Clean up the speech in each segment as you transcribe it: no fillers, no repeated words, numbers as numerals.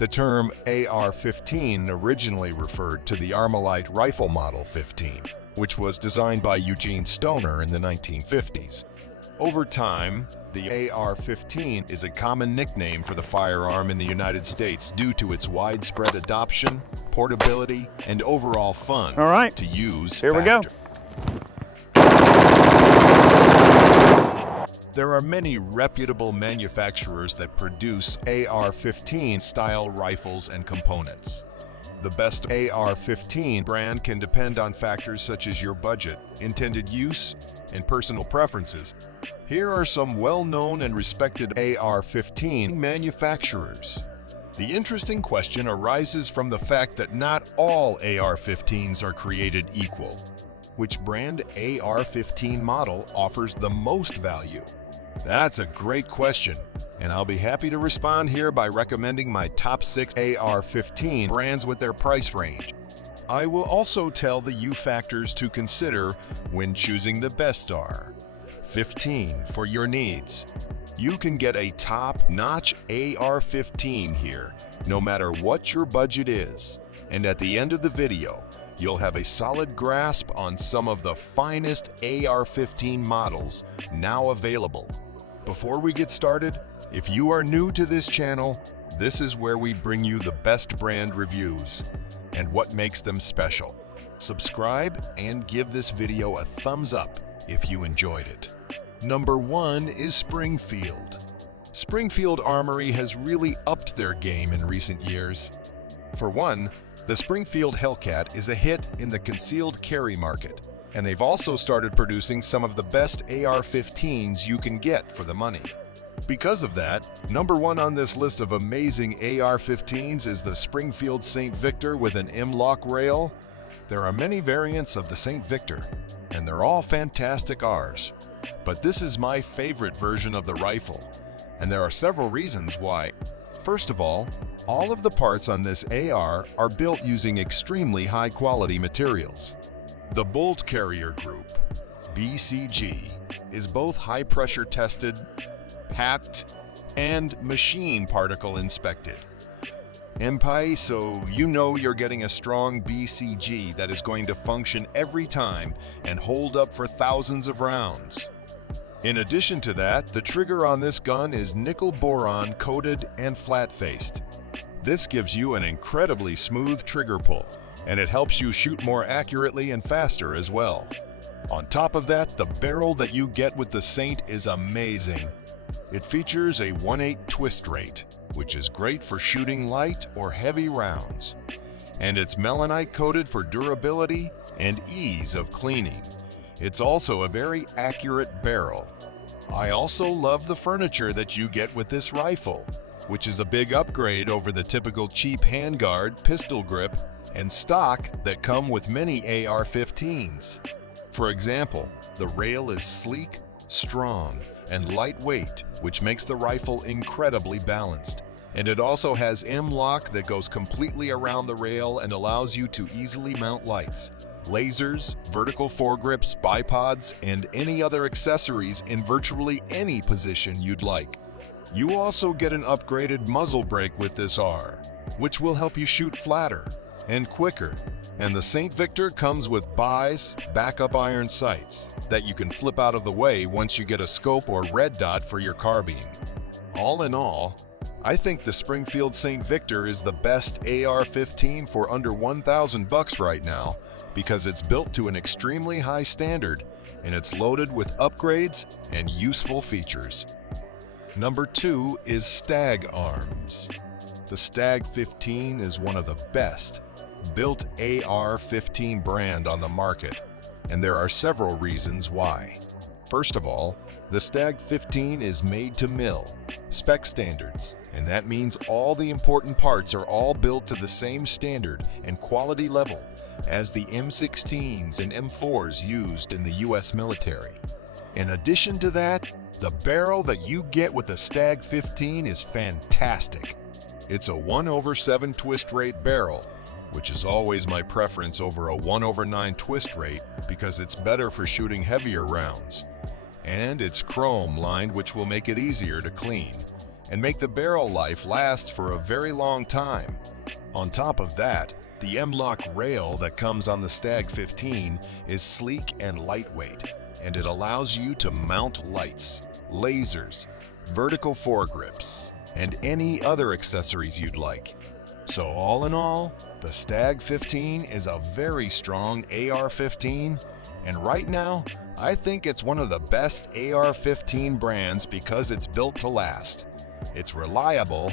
The term AR-15 originally referred to the Armalite rifle model 15, which was designed by Eugene Stoner in the 1950s. Over time, the AR-15 is a common nickname for the firearm in the United States due to its widespread adoption, portability, and overall fun to use Here we go. There are many reputable manufacturers that produce AR-15 style rifles and components. The best AR-15 brand can depend on factors such as your budget, intended use, and personal preferences. Here are some well-known and respected AR-15 manufacturers. The interesting question arises from the fact that not all AR-15s are created equal. Which brand AR-15 model offers the most value? That's a great question, and I'll be happy to respond here by recommending my top 6 AR-15 brands with their price range. I will also tell the U factors to consider when choosing the best AR-15 for your needs. You can get a top-notch AR-15 here, no matter what your budget is. And at the end of the video, you'll have a solid grasp on some of the finest AR-15 models now available. Before we get started, if you are new to this channel, this is where we bring you the best brand reviews and what makes them special. Subscribe and give this video a thumbs up if you enjoyed it. Number 1 is Springfield. Springfield Armory has really upped their game in recent years. For one, the Springfield Hellcat is a hit in the concealed carry market, and they've also started producing some of the best AR-15s you can get for the money. Because of that, number 1 on this list of amazing AR-15s is the Springfield SAINT Victor with an M-LOK rail. There are many variants of the SAINT Victor, and they're all fantastic Rs. But this is my favorite version of the rifle, and there are several reasons why. First of all of the parts on this AR are built using extremely high-quality materials. The bolt carrier group, BCG, is both high-pressure tested, packed, and machine particle inspected. So you know you're getting a strong BCG that is going to function every time and hold up for thousands of rounds. In addition to that, the trigger on this gun is nickel boron coated and flat-faced. This gives you an incredibly smooth trigger pull, and it helps you shoot more accurately and faster as well. On top of that, the barrel that you get with the Saint is amazing. It features a 1/8 twist rate, which is great for shooting light or heavy rounds. And it's melanite coated for durability and ease of cleaning. It's also a very accurate barrel. I also love the furniture that you get with this rifle, which is a big upgrade over the typical cheap handguard, pistol grip, and stock that come with many AR-15s. For example, the rail is sleek, strong, and lightweight, which makes the rifle incredibly balanced. And it also has M-LOK that goes completely around the rail and allows you to easily mount lights, lasers, vertical foregrips, bipods, and any other accessories in virtually any position you'd like. You also get an upgraded muzzle brake with this R, which will help you shoot flatter and quicker. And the SAINT Victor comes with buys, backup iron sights that you can flip out of the way once you get a scope or red dot for your carbine. All in all, I think the Springfield SAINT Victor is the best AR-15 for under $1,000 right now because it's built to an extremely high standard and it's loaded with upgrades and useful features. Number 2 is Stag Arms. The Stag 15 is one of the best built AR-15 brand on the market, and there are several reasons why. First of all, the Stag 15 is made to mill, spec standards, and that means all the important parts are all built to the same standard and quality level as the M16s and M4s used in the US military. In addition to that, the barrel that you get with the Stag 15 is fantastic. It's a 1/7 twist rate barrel, which is always my preference over a 1/9 twist rate because it's better for shooting heavier rounds. And it's chrome lined, which will make it easier to clean. and make the barrel life last for a very long time. On top of that, the M-Lock rail that comes on the Stag 15 is sleek and lightweight, and it allows you to mount lights, lasers, vertical foregrips, and any other accessories you'd like. So all in all, the Stag 15 is a very strong AR-15, and right now, I think it's one of the best AR-15 brands because it's built to last. It's reliable,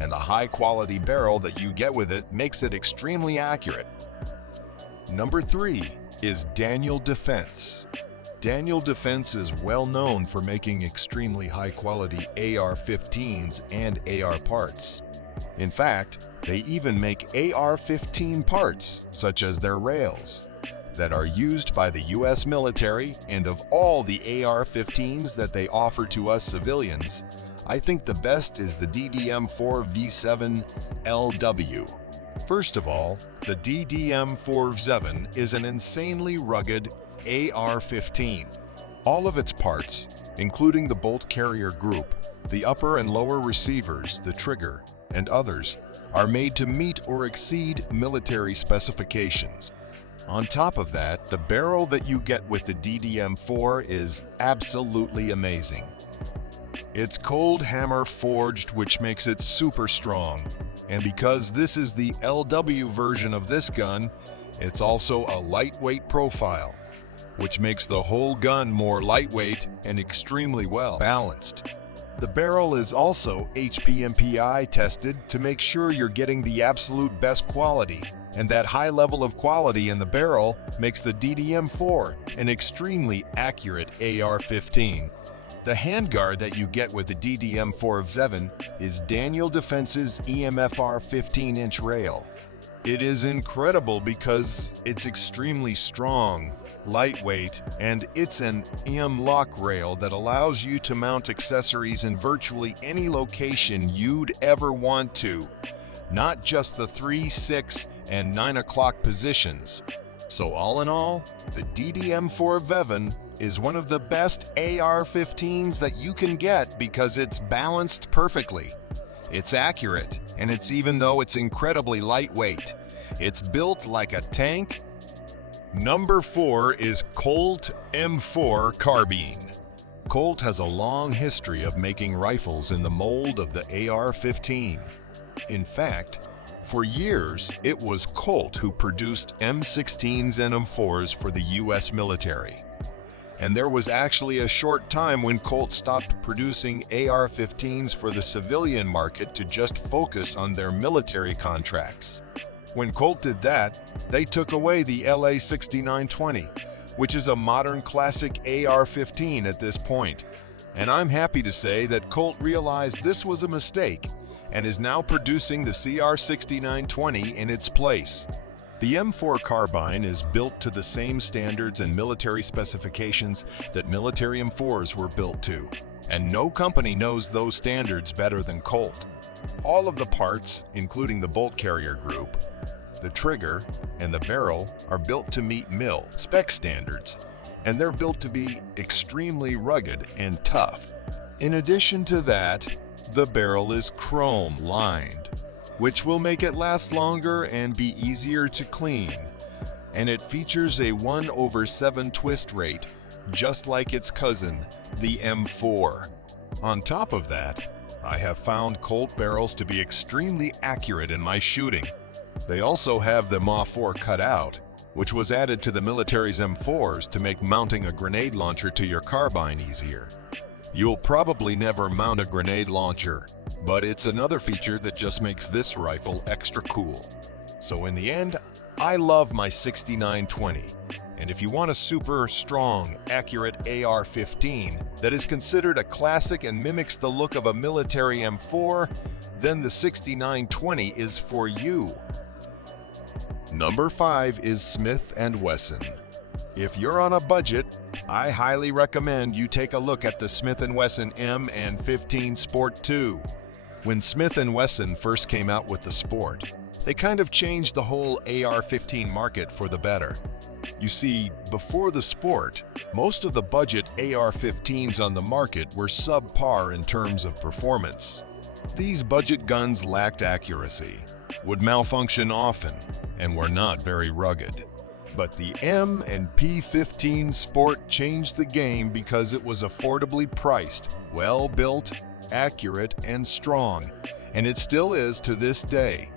and the high-quality barrel that you get with it makes it extremely accurate. Number 3 is Daniel Defense. Daniel Defense is well known for making extremely high-quality AR-15s and AR parts. In fact, they even make AR-15 parts, such as their rails, that are used by the US military, and of all the AR-15s that they offer to us civilians, I think the best is the DDM-4 V7 LW. First of all, the DDM-4 V7 is an insanely rugged AR-15. All of its parts, including the bolt carrier group, the upper and lower receivers, the trigger, and others, are made to meet or exceed military specifications. On top of that, the barrel that you get with the DDM-4 is absolutely amazing. It's cold hammer forged, which makes it super strong. And because this is the LW version of this gun, it's also a lightweight profile, which makes the whole gun more lightweight and extremely well balanced. The barrel is also HPMPI tested to make sure you're getting the absolute best quality, and that high level of quality in the barrel makes the DDM-4 an extremely accurate AR-15. The handguard that you get with the DDM-4 V7 is Daniel Defense's EMFR 15-inch rail. It is incredible because it's extremely strong, lightweight, and it's an M-Lock rail that allows you to mount accessories in virtually any location you'd ever want to, not just the 3, 6, and 9 o'clock positions. So all in all, the DDM-4 V7 is one of the best AR-15s that you can get because it's balanced perfectly. It's accurate, and even though it's incredibly lightweight, it's built like a tank. Number 4 is Colt M4 Carbine. Colt has a long history of making rifles in the mold of the AR-15. In fact, for years, it was Colt who produced M16s and M4s for the US military. And there was actually a short time when Colt stopped producing AR-15s for the civilian market to just focus on their military contracts. When Colt did that, they took away the LA6920, which is a modern classic AR-15 at this point. And I'm happy to say that Colt realized this was a mistake and is now producing the CR6920 in its place. The M4 carbine is built to the same standards and military specifications that military M4s were built to, and no company knows those standards better than Colt. All of the parts, including the bolt carrier group, the trigger, and the barrel, are built to meet MIL spec standards, and they're built to be extremely rugged and tough. In addition to that, the barrel is chrome lined, which will make it last longer and be easier to clean. And it features a 1/7 twist rate, just like its cousin, the M4. On top of that, I have found Colt barrels to be extremely accurate in my shooting. They also have the MA4 cut out, which was added to the military's M4s to make mounting a grenade launcher to your carbine easier. You'll probably never mount a grenade launcher, but it's another feature that just makes this rifle extra cool. So in the end, I love my 6920. And if you want a super strong, accurate AR-15 that is considered a classic and mimics the look of a military M4, then the 6920 is for you. Number 5 is Smith & Wesson. If you're on a budget, I highly recommend you take a look at the Smith & Wesson M&15 Sport 2. When Smith & Wesson first came out with the Sport, they kind of changed the whole AR-15 market for the better. You see, before the Sport, most of the budget AR-15s on the market were subpar in terms of performance. These budget guns lacked accuracy, would malfunction often, and were not very rugged. But the M&P-15 Sport changed the game because it was affordably priced, well-built, accurate, and strong, and it still is to this day.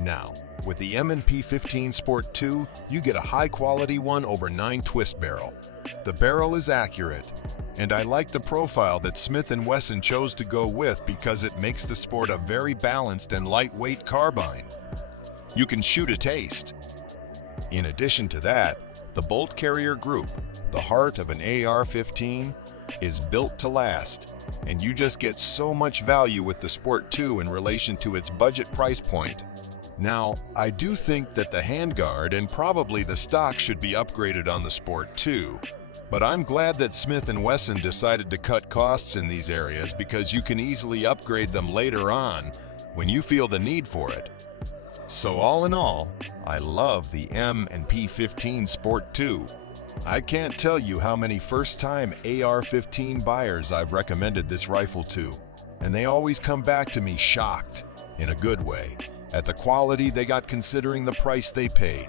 Now, with the M&P-15 Sport 2, you get a high-quality 1/9 twist barrel. The barrel is accurate, and I like the profile that Smith & Wesson chose to go with because it makes the Sport a very balanced and lightweight carbine. You can shoot a taste. In addition to that, the bolt carrier group, the heart of an AR-15, is built to last, and you just get so much value with the Sport 2 in relation to its budget price point. Now, I do think that the handguard and probably the stock should be upgraded on the Sport 2, but I'm glad that Smith & Wesson decided to cut costs in these areas because you can easily upgrade them later on when you feel the need for it. So all in all, I love the M&P-15 Sport 2. I can't tell you how many first-time AR-15 buyers I've recommended this rifle to, and they always come back to me shocked, in a good way, at the quality they got considering the price they paid.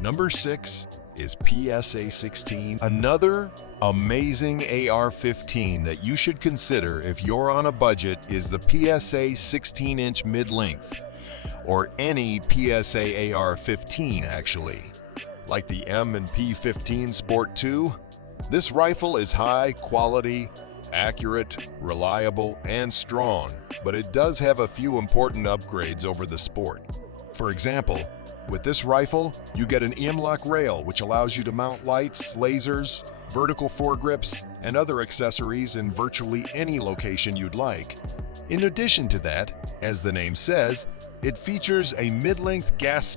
Number 6 is PSA-16, another amazing AR-15 that you should consider if you're on a budget is the PSA 16-inch mid-length, or any PSA AR-15 actually. Like the M&P-15 Sport 2, this rifle is high quality, accurate, reliable, and strong, but it does have a few important upgrades over the Sport. For example, with this rifle, you get an M-lock rail which allows you to mount lights, lasers, vertical foregrips, and other accessories in virtually any location you'd like. In addition to that, as the name says, it features a mid-length gas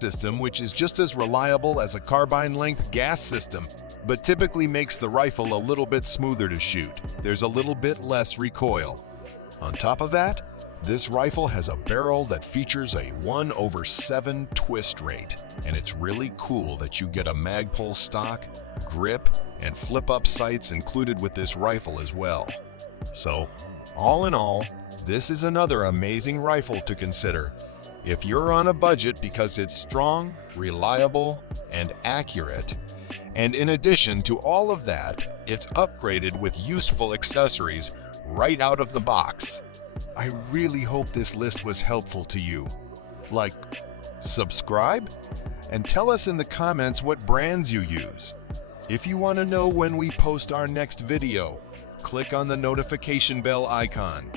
system which is just as reliable as a carbine-length gas system, but typically makes the rifle a little bit smoother to shoot. There's a little bit less recoil. On top of that, this rifle has a barrel that features a 1/7 twist rate, and it's really cool that you get a Magpul stock, grip, and flip-up sights included with this rifle as well. So, all in all, this is another amazing rifle to consider if you're on a budget because it's strong, reliable, and accurate. And in addition to all of that, it's upgraded with useful accessories right out of the box. I really hope this list was helpful to you. Like, subscribe, and tell us in the comments what brands you use. If you want to know when we post our next video, click on the notification bell icon.